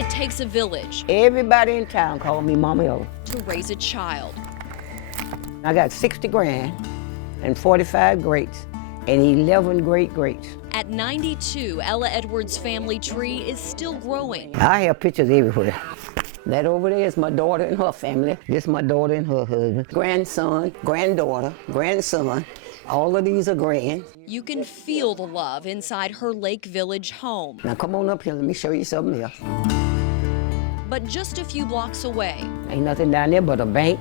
it takes a village Everybody in town called me Mama Ella. to raise a child. I got 60 grand and 45 greats and 11 great-greats. At 92, Ella Edwards' family tree is still growing. I have pictures everywhere. That over there is my daughter and her family. This is my daughter and her husband. Grandson, granddaughter, grandson. All of these are grands. You can feel the love inside her Lake Village home. Now come on up here, let me show you something else. But just a few blocks away, Ain't nothing down there but a bank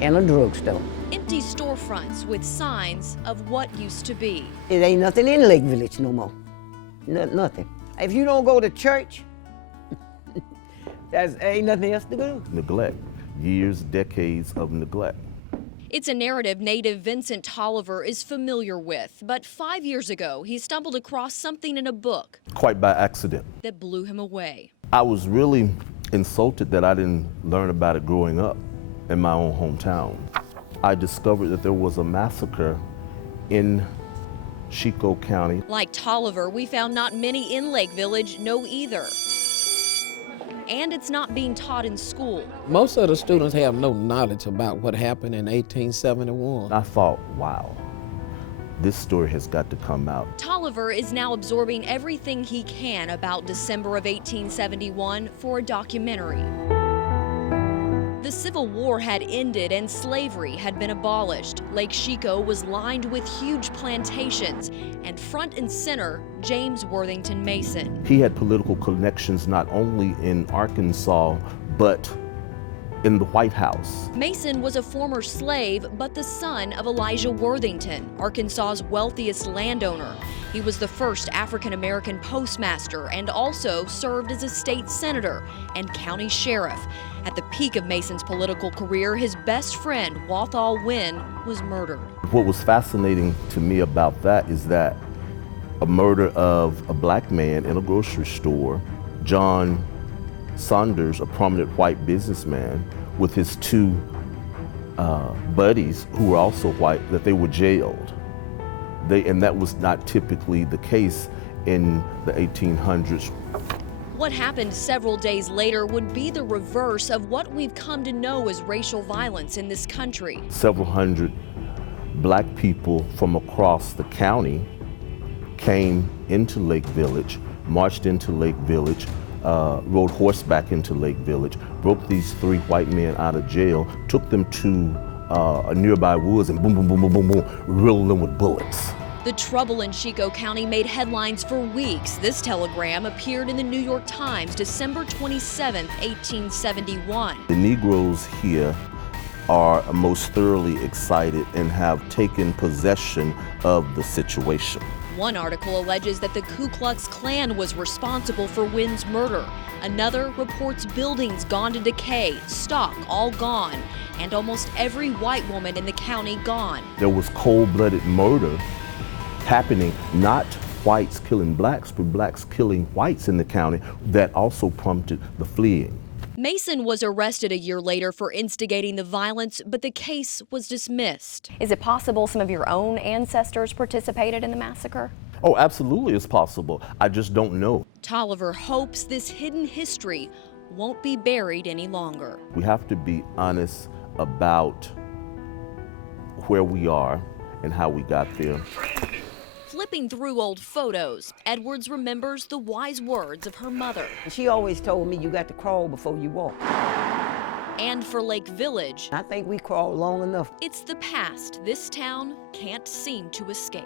and a drugstore. empty storefronts with signs of what used to be. It ain't nothing in Lake Village no more. Nothing. If you don't go to church, ain't nothing else to do. Neglect, years, decades of neglect. It's a narrative native Vincent Tolliver is familiar with, but 5 years ago, he stumbled across something in a book Quite by accident. that blew him away. I was really insulted that I didn't learn about it growing up in my own hometown. I discovered that there was a massacre in Chicot County. Like Tolliver, we found not many in Lake Village know either. And it's not being taught in school. Most of the students have no knowledge about what happened in 1871. I thought, wow, this story has got to come out. Tolliver is now absorbing everything he can about December of 1871 for a documentary. The Civil War had ended and slavery had been abolished. Lake Chicot was lined with huge plantations, and front and center, James Worthington Mason. He had political connections not only in Arkansas, but in the White House. Mason was a former slave, but the son of Elijah Worthington, Arkansas's wealthiest landowner. He was the first African-American postmaster and also served as a state senator and county sheriff. At the peak of Mason's political career, his best friend, Walthall Wynn, was murdered. What was fascinating to me about that is that a murder of a black man in a grocery store, John Saunders, a prominent white businessman, with his two buddies who were also white, that they were jailed. And that was not typically the case in the 1800s. What happened several days later would be the reverse of what we've come to know as racial violence in this country. Several hundred black people from across the county came into Lake Village, marched into Lake Village, rode horseback into Lake Village, broke these three white men out of jail, took them to a nearby woods and boom, boom, boom, boom, boom, boom, riddled them with bullets. The trouble in Chicot County made headlines for weeks. This telegram appeared in the New York Times December 27, 1871. The Negroes here are most thoroughly excited and have taken possession of the situation. One article alleges that the Ku Klux Klan was responsible for Wynn's murder. Another reports buildings gone to decay, stock all gone, and almost every white woman in the county gone. There was cold-blooded murder happening, not whites killing blacks, but blacks killing whites in the county. That also prompted the fleeing. Mason was arrested a year later for instigating the violence, but the case was dismissed. Is it possible some of your own ancestors participated in the massacre? Oh, absolutely, it's possible. I just don't know. Tolliver hopes this hidden history won't be buried any longer. We have to be honest about where we are and how we got there. Flipping through old photos, Edwards remembers the wise words of her mother. She always told me you got to crawl before you walk. And for Lake Village, I think we crawled long enough. it's the past this town can't seem to escape.